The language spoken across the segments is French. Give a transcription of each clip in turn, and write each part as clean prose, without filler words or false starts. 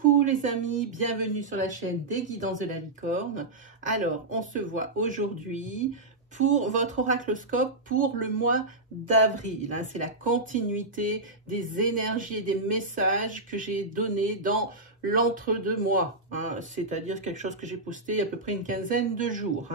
Coucou les amis, bienvenue sur la chaîne des guidances de la licorne. Alors, on se voit aujourd'hui pour votre oracloscope pour le mois d'avril. C'est la continuité des énergies et des messages que j'ai donnés dans l'entre-deux mois, c'est-à-dire quelque chose que j'ai posté il y a à peu près une quinzaine de jours.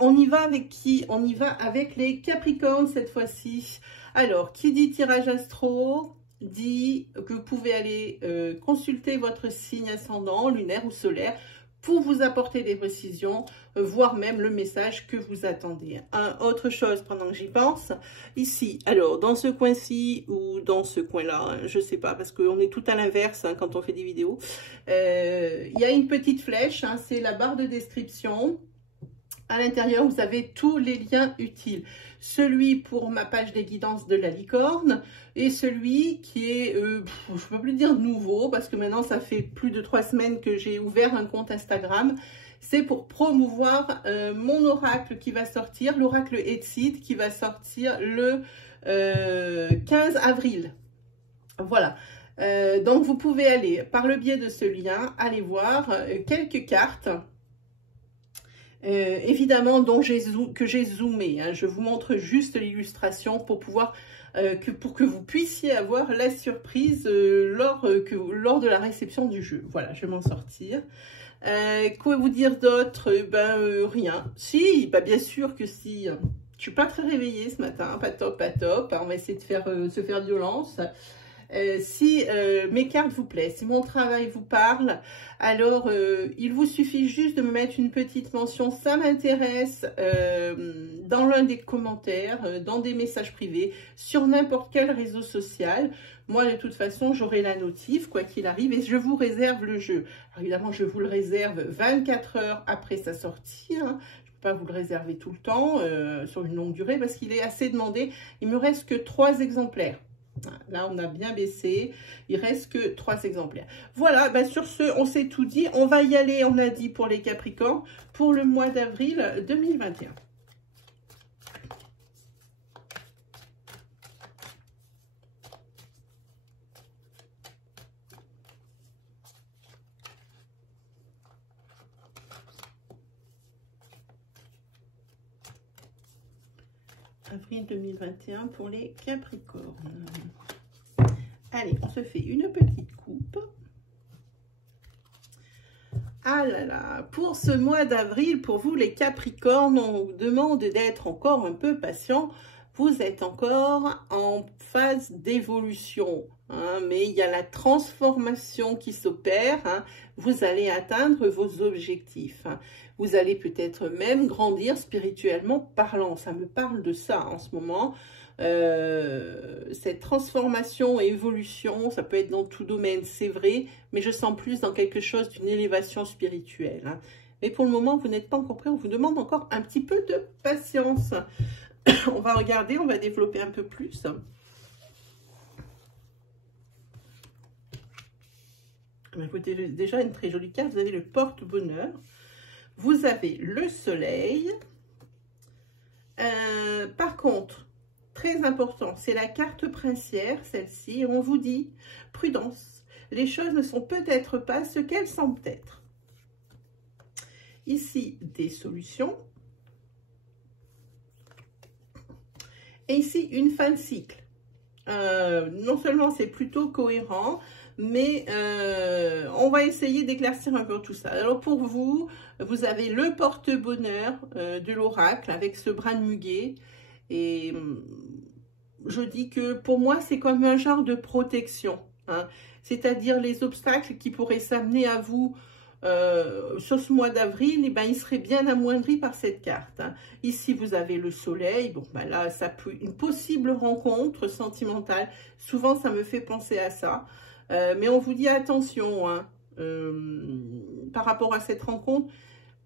On y va avec qui? On y va avec les Capricornes cette fois-ci. Alors, qui dit tirage astro dit que vous pouvez aller consulter votre signe ascendant, lunaire ou solaire, pour vous apporter des précisions, voire même le message que vous attendez. Autre chose pendant que j'y pense, ici, alors dans ce coin-ci ou dans ce coin-là, je sais pas, parce qu'on est tout à l'inverse quand on fait des vidéos, il y a une petite flèche, c'est la barre de description. À l'intérieur, vous avez tous les liens utiles. Celui pour ma page des guidances de la licorne et celui qui est, je ne peux plus dire nouveau parce que maintenant, ça fait plus de 3 semaines que j'ai ouvert un compte Instagram. C'est pour promouvoir mon oracle qui va sortir, l'oracle Exit qui va sortir le 15 avril. Voilà. Donc, vous pouvez aller, par le biais de ce lien, aller voir quelques cartes. Évidemment, que j'ai zoomé. Je vous montre juste l'illustration pour pouvoir pour que vous puissiez avoir la surprise lors de la réception du jeu. Voilà, je vais m'en sortir. Quoi vous dire d'autre? Rien. Si, bien sûr que si. Je suis pas très réveillée ce matin, pas top, pas top. On va essayer de se faire violence. Si mes cartes vous plaisent, si mon travail vous parle, alors il vous suffit juste de me mettre une petite mention, ça m'intéresse, dans l'un des commentaires, dans des messages privés, sur n'importe quel réseau social. Moi, de toute façon, j'aurai la notif, quoi qu'il arrive, et je vous réserve le jeu. Alors, évidemment, je vous le réserve 24 heures après sa sortie, Je ne peux pas vous le réserver tout le temps, sur une longue durée, parce qu'il est assez demandé. Il me reste que 3 exemplaires. Là, on a bien baissé. Il reste que 3 exemplaires. Voilà, sur ce, on s'est tout dit. On va y aller, on a dit, pour les Capricornes, pour le mois d'avril 2021. Avril 2021 pour les Capricornes. Allez, on se fait une petite coupe. Ah là là, pour ce mois d'avril, pour vous les Capricornes, on vous demande d'être encore un peu patient. Vous êtes encore en phase d'évolution, mais il y a la transformation qui s'opère. Vous allez atteindre vos objectifs. Vous allez peut-être même grandir spirituellement parlant. Ça me parle de ça en ce moment. Cette transformation et évolution, ça peut être dans tout domaine, c'est vrai, mais je sens plus dans quelque chose d'une élévation spirituelle. Mais pour le moment, vous n'êtes pas encore prêt. On vous demande encore un petit peu de patience. On va regarder, on va développer un peu plus. Écoutez, déjà une très jolie carte. Vous avez le porte-bonheur. Vous avez le soleil. Par contre, très important, c'est la carte princière, celle-ci. On vous dit, prudence. Les choses ne sont peut-être pas ce qu'elles semblent être. Ici, des solutions. Et ici, une fin de cycle. Non seulement c'est plutôt cohérent, mais on va essayer d'éclaircir un peu tout ça. Alors pour vous, vous avez le porte-bonheur de l'oracle avec ce brin de muguet. Et je dis que pour moi, c'est comme un genre de protection. C'est-à-dire les obstacles qui pourraient s'amener à vous sur ce mois d'avril, il serait bien amoindri par cette carte. Ici, vous avez le soleil. Bon, là, ça peut une possible rencontre sentimentale. Souvent, ça me fait penser à ça. Mais on vous dit attention, par rapport à cette rencontre,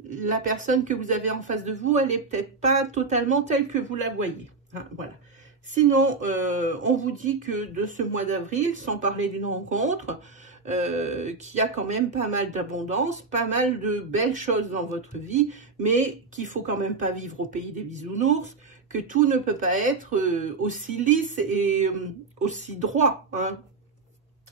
la personne que vous avez en face de vous, elle n'est peut-être pas totalement telle que vous la voyez. Voilà. Sinon, on vous dit que de ce mois d'avril, sans parler d'une rencontre, qu'il y a quand même pas mal d'abondance, pas mal de belles choses dans votre vie, mais qu'il faut quand même pas vivre au pays des bisounours, que tout ne peut pas être aussi lisse et aussi droit.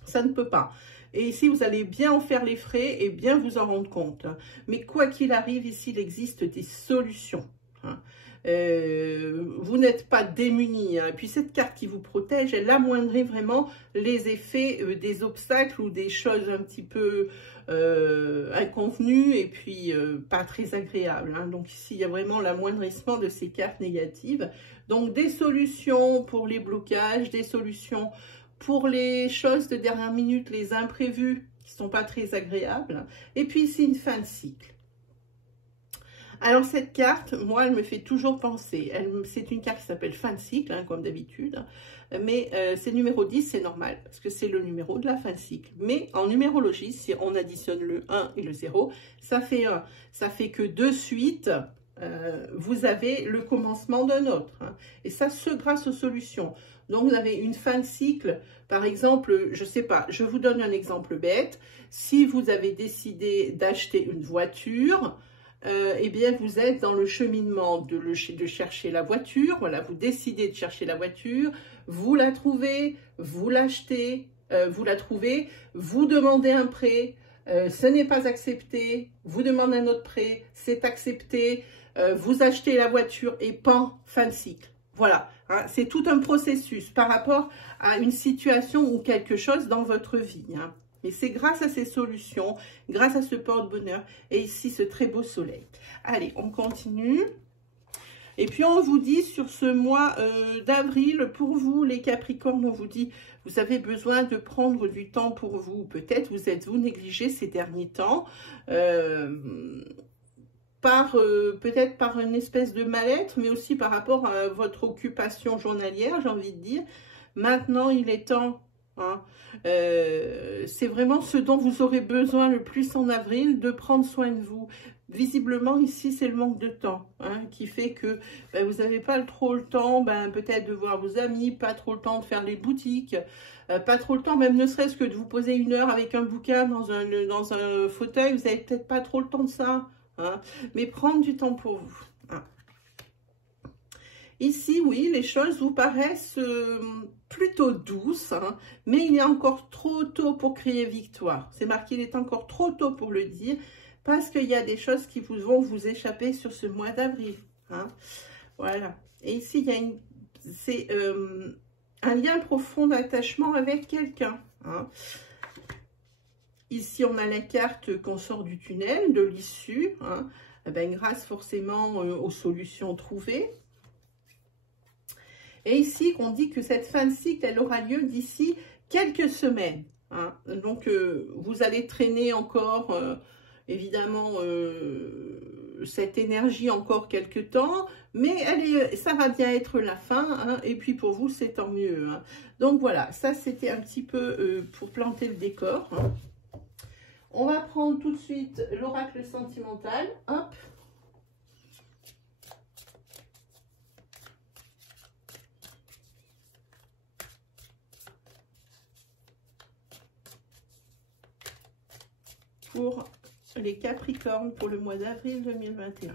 Ça ne peut pas. Et ici, vous allez bien en faire les frais et bien vous en rendre compte. Mais quoi qu'il arrive, ici, il existe des solutions. Vous n'êtes pas démunis. Et puis, cette carte qui vous protège, elle amoindrit vraiment les effets des obstacles ou des choses un petit peu inconvenues et puis pas très agréables. Donc, ici, il y a vraiment l'amoindrissement de ces cartes négatives. Donc, des solutions pour les blocages, des solutions pour les choses de dernière minute, les imprévus qui ne sont pas très agréables. Et puis ici, une fin de cycle. Alors cette carte, moi, elle me fait toujours penser. C'est une carte qui s'appelle fin de cycle, comme d'habitude. Mais c'est numéro 10, c'est normal, parce que c'est le numéro de la fin de cycle. Mais en numérologie, si on additionne le 1 et le 0, ça fait 1. Ça fait que de suite, vous avez le commencement d'un autre. Et ça, grâce aux solutions. Donc, vous avez une fin de cycle. Par exemple, je ne sais pas, je vous donne un exemple bête. Si vous avez décidé d'acheter une voiture, eh bien, vous êtes dans le cheminement de chercher la voiture. Voilà, vous décidez de chercher la voiture, vous la trouvez, vous l'achetez, vous la trouvez, vous demandez un prêt, ce n'est pas accepté, vous demandez un autre prêt, c'est accepté, vous achetez la voiture et pan, fin de cycle. Voilà, c'est tout un processus par rapport à une situation ou quelque chose dans votre vie. Mais c'est grâce à ces solutions, grâce à ce porte-bonheur et ici ce très beau soleil. Allez, on continue. Et puis on vous dit sur ce mois d'avril, pour vous les Capricornes, on vous dit, vous avez besoin de prendre du temps pour vous. Peut-être vous êtes-vous négligé ces derniers temps. Peut-être par une espèce de mal-être, mais aussi par rapport à votre occupation journalière, j'ai envie de dire. Maintenant, il est temps. C'est vraiment ce dont vous aurez besoin le plus en avril, de prendre soin de vous. Visiblement, ici, c'est le manque de temps qui fait que vous n'avez pas trop le temps, peut-être de voir vos amis, pas trop le temps de faire les boutiques, pas trop le temps, même ne serait-ce que de vous poser une heure avec un bouquin dans un fauteuil, vous n'avez peut-être pas trop le temps de ça. Mais prendre du temps pour vous. Ici, oui, les choses vous paraissent plutôt douces, mais il est encore trop tôt pour crier victoire. C'est marqué, il est encore trop tôt pour le dire, parce qu'il y a des choses qui vont vous échapper sur ce mois d'avril. Voilà. Et ici, il y a c'est un lien profond d'attachement avec quelqu'un. Ici, on a la carte qu'on sort du tunnel, de l'issue, grâce forcément aux solutions trouvées. Et ici, on dit que cette fin de cycle, elle aura lieu d'ici quelques semaines. Donc, vous allez traîner encore, évidemment, cette énergie encore quelques temps, mais ça va bien être la fin, et puis pour vous, c'est tant mieux. Donc voilà, ça, c'était un petit peu pour planter le décor. On va prendre tout de suite l'oracle sentimental. Hop. Pour les Capricornes pour le mois d'avril 2021.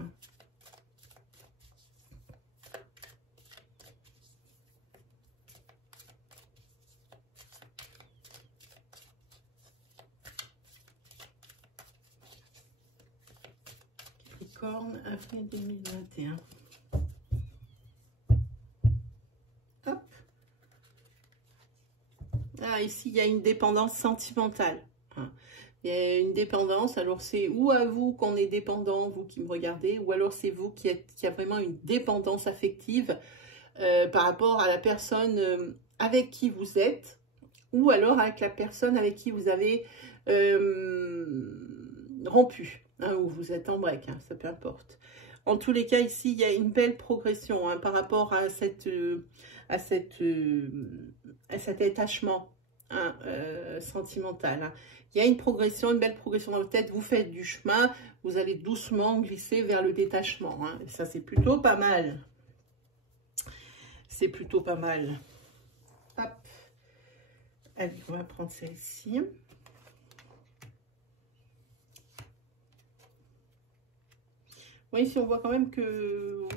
Capricorne, avril 2021. Hop. Ici, il y a une dépendance sentimentale. Il y a une dépendance, alors c'est ou à vous qu'on est dépendant, vous qui me regardez, ou alors c'est vous qui a vraiment une dépendance affective par rapport à la personne avec qui vous êtes, ou alors avec la personne avec qui vous avez rompu, ou vous êtes en break, ça peu importe. En tous les cas, ici, il y a une belle progression par rapport à cet attachement sentimental. Il y a une progression, une belle progression dans votre tête. Vous faites du chemin, vous allez doucement glisser vers le détachement. Et ça, c'est plutôt pas mal. C'est plutôt pas mal. Hop. Allez, on va prendre celle-ci. Oui, ici, on voit quand même que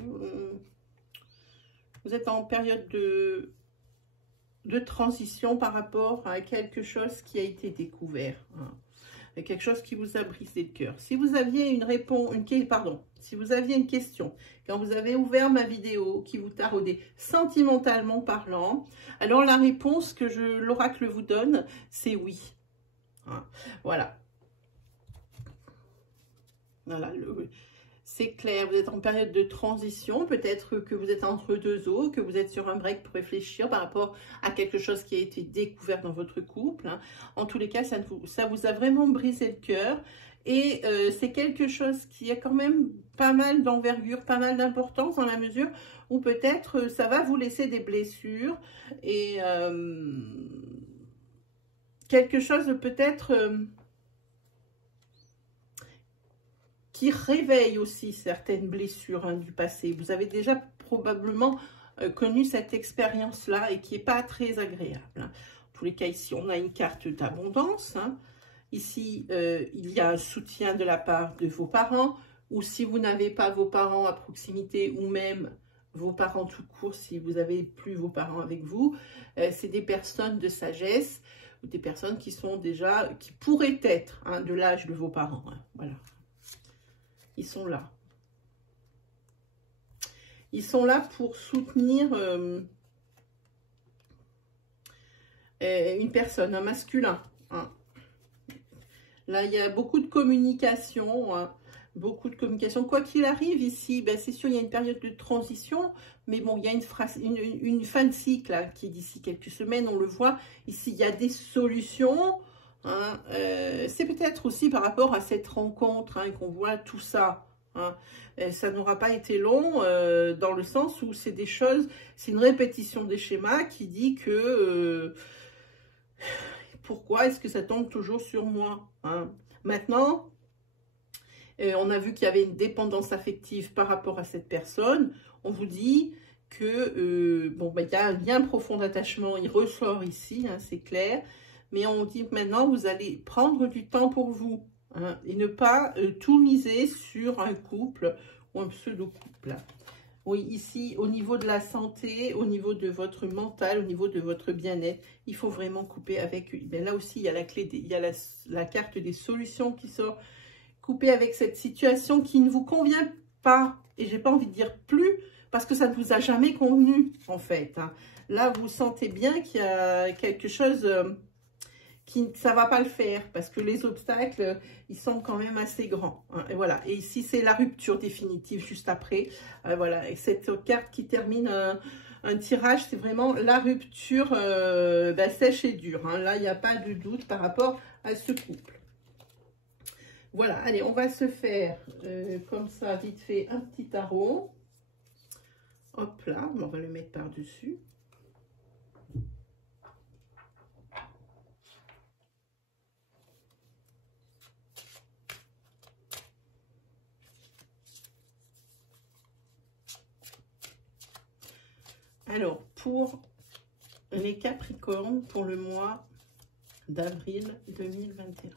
vous êtes en période de de transition par rapport à quelque chose qui a été découvert. Hein. Quelque chose qui vous a brisé le cœur. Si vous aviez une réponse, si vous aviez une question, quand vous avez ouvert ma vidéo qui vous taraudait sentimentalement parlant, alors la réponse que l'oracle vous donne, c'est oui. Hein. Voilà. Voilà, c'est clair, vous êtes en période de transition, peut-être que vous êtes entre deux eaux, que vous êtes sur un break pour réfléchir par rapport à quelque chose qui a été découvert dans votre couple. Hein. En tous les cas, ça vous a vraiment brisé le cœur et c'est quelque chose qui a quand même pas mal d'envergure, pas mal d'importance dans la mesure où peut-être ça va vous laisser des blessures et quelque chose de peut-être... qui réveille aussi certaines blessures du passé. Vous avez déjà probablement connu cette expérience-là et qui n'est pas très agréable. Hein. En tous les cas, ici, on a une carte d'abondance. Hein. Ici, il y a un soutien de la part de vos parents, ou si vous n'avez pas vos parents à proximité, ou même vos parents tout court, si vous n'avez plus vos parents avec vous, c'est des personnes de sagesse, ou des personnes qui sont déjà, qui pourraient être hein, de l'âge de vos parents. Hein. Voilà. Ils sont là. Ils sont là pour soutenir une personne, un masculin. Hein. Là, il y a beaucoup de communication. Hein. Beaucoup de communication. Quoi qu'il arrive ici, ben, c'est sûr, il y a une période de transition. Mais bon, il y a une fin de cycle là, qui est d'ici quelques semaines, on le voit. Ici, il y a des solutions. Hein, c'est peut-être aussi par rapport à cette rencontre hein, qu'on voit tout ça. Hein, ça n'aura pas été long dans le sens où c'est des choses, c'est une répétition des schémas qui dit que pourquoi est-ce que ça tombe toujours sur moi hein. Maintenant, on a vu qu'il y avait une dépendance affective par rapport à cette personne. On vous dit que bon, ben, y a un lien profond d'attachement, il ressort ici, hein, c'est clair. Mais on dit que maintenant, vous allez prendre du temps pour vous hein, et ne pas tout miser sur un couple ou un pseudo-couple. Oui, ici, au niveau de la santé, au niveau de votre mental, au niveau de votre bien-être, il faut vraiment couper avec... Ben là aussi, il y a la clé, il y a la carte des solutions qui sort. Couper avec cette situation qui ne vous convient pas. Et j'ai pas envie de dire plus, parce que ça ne vous a jamais convenu, en fait. Hein. Là, vous sentez bien qu'il y a quelque chose... ça va pas le faire parce que les obstacles, ils sont quand même assez grands. Hein, et voilà. Et ici, c'est la rupture définitive juste après. Voilà. Et cette carte qui termine un tirage, c'est vraiment la rupture ben, sèche et dure. Hein. Là, il n'y a pas de doute par rapport à ce couple. Voilà. Allez, on va se faire comme ça, vite fait, un petit tarot. Hop là, on va le mettre par-dessus. Alors, pour les Capricornes, pour le mois d'avril 2021.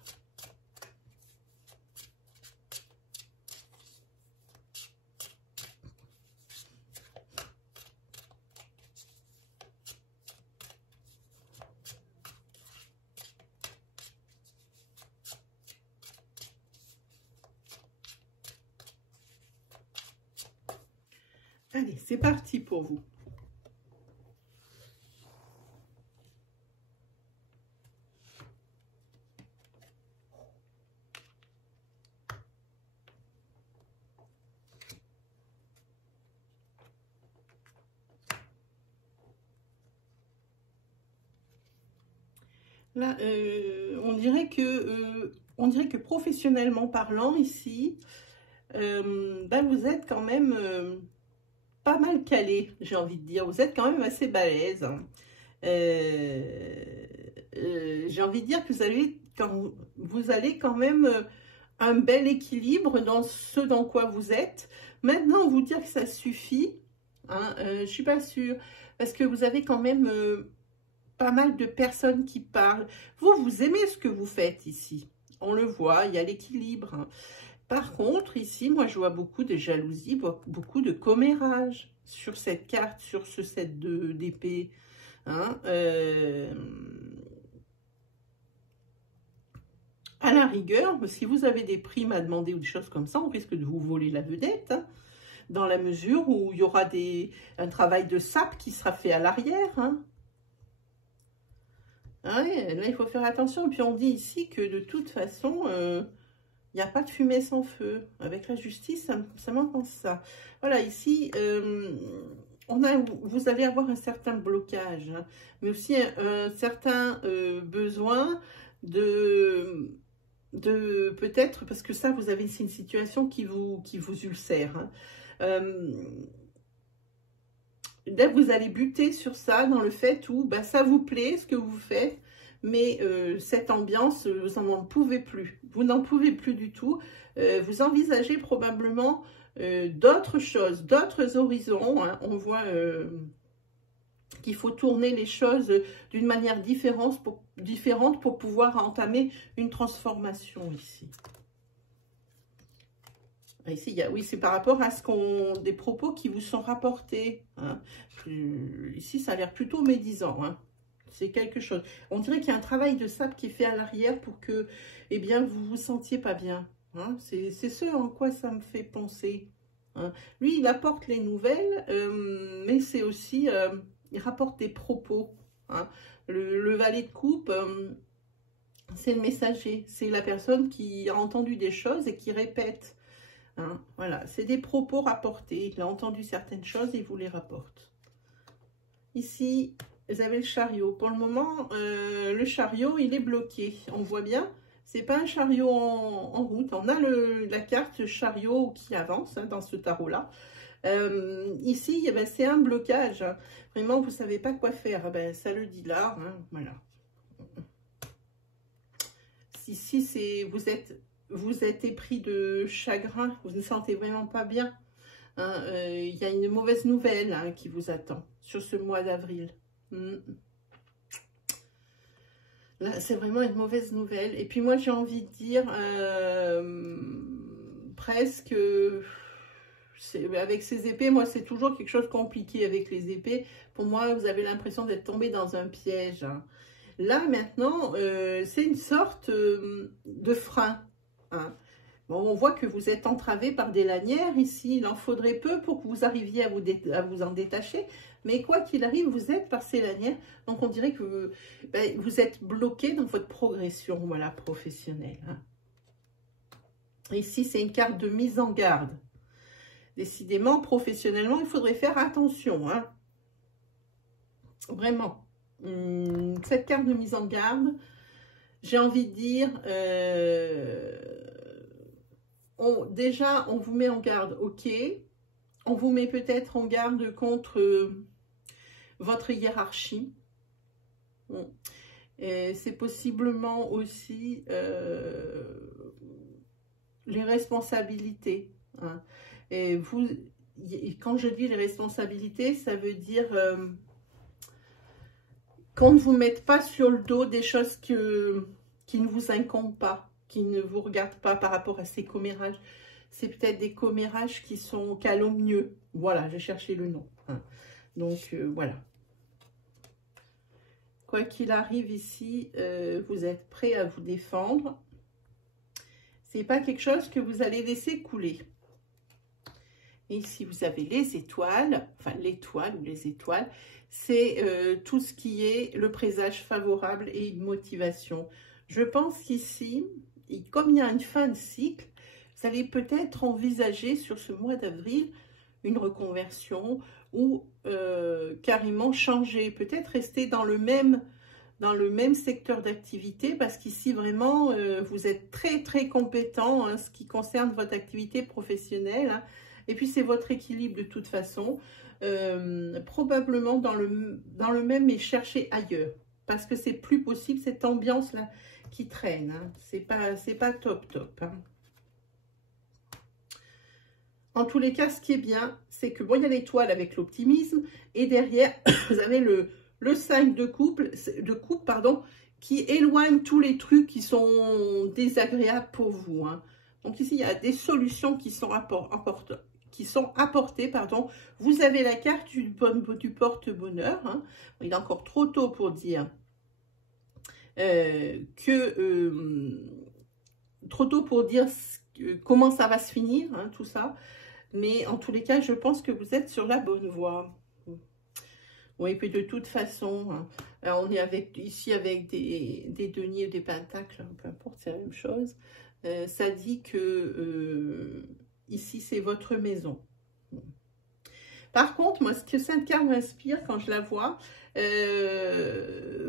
Allez, c'est parti pour vous. Là, on dirait que professionnellement parlant, ici, ben vous êtes quand même pas mal calé, j'ai envie de dire. Vous êtes quand même assez balèze. Hein. J'ai envie de dire que vous allez quand même un bel équilibre dans ce dans quoi vous êtes. Maintenant, vous dire que ça suffit, hein, je suis pas sûre. Parce que vous avez quand même... pas mal de personnes qui parlent. Vous aimez ce que vous faites ici. On le voit, il y a l'équilibre. Hein. Par contre, ici, moi, je vois beaucoup de jalousie, beaucoup de commérage sur cette carte, sur ce set d'épée. Hein, à la rigueur, si vous avez des primes à demander ou des choses comme ça, on risque de vous voler la vedette, hein, dans la mesure où il y aura un travail de sape qui sera fait à l'arrière. Hein. Ouais, là, il faut faire attention. Et puis, on dit ici que de toute façon, il n'y a pas de fumée sans feu. Avec la justice, ça m'en pense ça. Voilà, ici, vous allez avoir un certain blocage, hein, mais aussi un certain besoin de peut-être, parce que ça, vous avez ici une situation qui vous ulcère. Hein. Là, vous allez buter sur ça, dans le fait où bah, ça vous plaît, ce que vous faites, mais cette ambiance, vous n'en pouvez plus. Vous n'en pouvez plus du tout. Vous envisagez probablement d'autres choses, d'autres horizons. Hein. On voit qu'il faut tourner les choses d'une manière différente pour pouvoir entamer une transformation ici. Ici, oui, c'est par rapport à des propos qui vous sont rapportés. Hein. Ici, ça a l'air plutôt médisant. Hein. C'est quelque chose. On dirait qu'il y a un travail de sape qui est fait à l'arrière pour que, eh bien, vous vous sentiez pas bien. Hein. C'est ce en quoi ça me fait penser. Hein. Lui, il apporte les nouvelles, mais c'est aussi, il rapporte des propos. Hein. Le valet de coupe, c'est le messager. C'est la personne qui a entendu des choses et qui répète. Hein, voilà, c'est des propos rapportés. Il a entendu certaines choses et il vous les rapporte. Ici, vous avez le chariot. Pour le moment, le chariot, il est bloqué. On voit bien, c'est pas un chariot en route. On a la carte chariot qui avance hein, dans ce tarot-là. Ici, eh ben, c'est un blocage. Hein. Vraiment, vous ne savez pas quoi faire. Eh ben, ça le dit là. Hein, voilà. Si vous êtes épris de chagrin, vous ne sentez vraiment pas bien. Hein, y a une mauvaise nouvelle hein, qui vous attend sur ce mois d'avril. Là, c'est vraiment une mauvaise nouvelle. Et puis moi, j'ai envie de dire presque... avec ces épées, moi, c'est toujours quelque chose de compliqué avec les épées. Pour moi, vous avez l'impression d'être tombé dans un piège. Hein. Là, maintenant, c'est une sorte de frein. Hein. Bon, on voit que vous êtes entravé par des lanières ici. Il en faudrait peu pour que vous arriviez à vous en détacher. Mais quoi qu'il arrive, vous êtes par ces lanières. Donc, on dirait que vous êtes bloqué dans votre progression voilà, professionnelle. Hein. Ici, c'est une carte de mise en garde. Décidément, professionnellement, il faudrait faire attention. Hein. Vraiment. Cette carte de mise en garde, j'ai envie de dire, déjà, on vous met en garde, ok. On vous met peut-être en garde contre votre hiérarchie. C'est possiblement aussi les responsabilités. Hein. Et quand je dis les responsabilités, ça veut dire qu'on ne vous mette pas sur le dos des choses qui ne vous incombent pas, qui ne vous regardent pas par rapport à ces commérages. C'est peut-être des commérages qui sont calomnieux. Voilà, j'ai cherché le nom. Hein. Donc, voilà. Quoi qu'il arrive ici, vous êtes prêt à vous défendre. Ce n'est pas quelque chose que vous allez laisser couler. Et ici, vous avez les étoiles, enfin l'étoile ou les étoiles, c'est tout ce qui est le présage favorable et une motivation. Je pense qu'ici, comme il y a une fin de cycle, vous allez peut-être envisager sur ce mois d'avril une reconversion ou carrément changer, peut-être rester dans le même secteur d'activité parce qu'ici vraiment vous êtes très très compétent en ce qui concerne votre activité professionnelle. Hein. Et puis, c'est votre équilibre de toute façon. Probablement dans le même, mais chercher ailleurs. Parce que c'est plus possible, cette ambiance-là qui traîne. Hein. C'est pas top. Hein. En tous les cas, ce qui est bien, c'est que, bon, il y a l'étoile avec l'optimisme. Et derrière, vous avez le 5 de coupe, qui éloigne tous les trucs qui sont désagréables pour vous. Hein. Donc ici, il y a des solutions qui sont importantes. qui sont apportés, pardon. Vous avez la carte du porte-bonheur. Hein. Il est encore trop tôt pour dire comment ça va se finir, hein, tout ça. Mais en tous les cas, je pense que vous êtes sur la bonne voie. Oui, puis de toute façon, hein, on est ici avec des deniers ou des pentacles, hein, peu importe, c'est la même chose. Ça dit que ici, c'est votre maison. Par contre, moi, ce que cette carte m'inspire quand je la vois,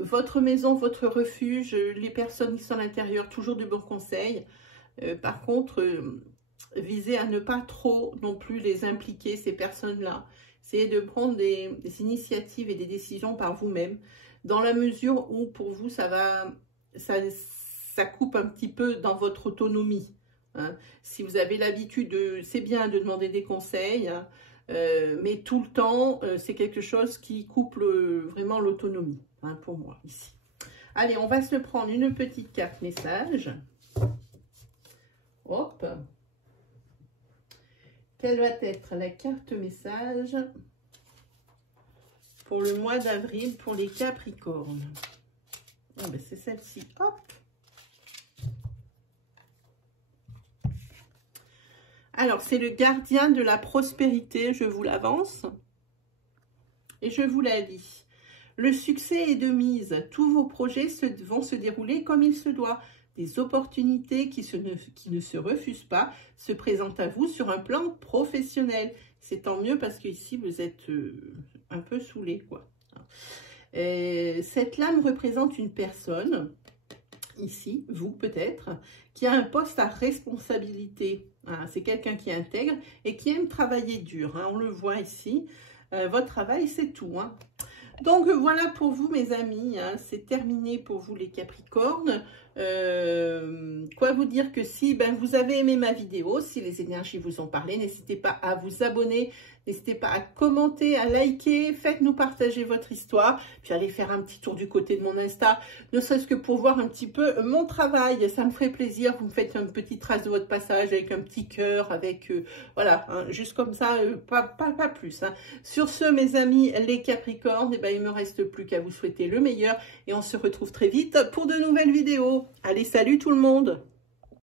votre maison, votre refuge, les personnes qui sont à l'intérieur, toujours de bons conseils. Par contre, visez à ne pas trop non plus les impliquer, ces personnes-là. Essayez de prendre des initiatives et des décisions par vous-même, dans la mesure où pour vous, ça coupe un petit peu dans votre autonomie. Hein. Si vous avez l'habitude, c'est bien de demander des conseils, hein, mais tout le temps, c'est quelque chose qui coupe vraiment l'autonomie, hein, pour moi, ici. Allez, on va se prendre une petite carte message. Hop. Quelle va être la carte message pour le mois d'avril pour les Capricornes? Oh, ben c'est celle-ci. Hop. Alors, c'est le gardien de la prospérité. Je vous l'avance. Et je vous la lis. Le succès est de mise. Tous vos projets vont se dérouler comme il se doit. Des opportunités qui ne se refusent pas se présentent à vous sur un plan professionnel. C'est tant mieux parce qu'ici, vous êtes un peu saoulé, quoi. Cette lame représente une personne, ici, vous peut-être, qui a un poste à responsabilité. Hein, c'est quelqu'un qui intègre et qui aime travailler dur. Hein, on le voit ici. Votre travail, c'est tout. Hein. Donc, voilà pour vous, mes amis. Hein, c'est terminé pour vous, les Capricornes. Quoi vous dire que si vous avez aimé ma vidéo, si les énergies vous ont parlé, n'hésitez pas à vous abonner, n'hésitez pas à commenter, à liker, faites-nous partager votre histoire, puis allez faire un petit tour du côté de mon Insta, ne serait-ce que pour voir un petit peu mon travail, ça me ferait plaisir, vous me faites une petite trace de votre passage avec un petit cœur, avec, voilà, hein, juste comme ça, pas plus. Hein. Sur ce, mes amis, les Capricornes, il me reste plus qu'à vous souhaiter le meilleur, et on se retrouve très vite pour de nouvelles vidéos. Allez, salut tout le monde!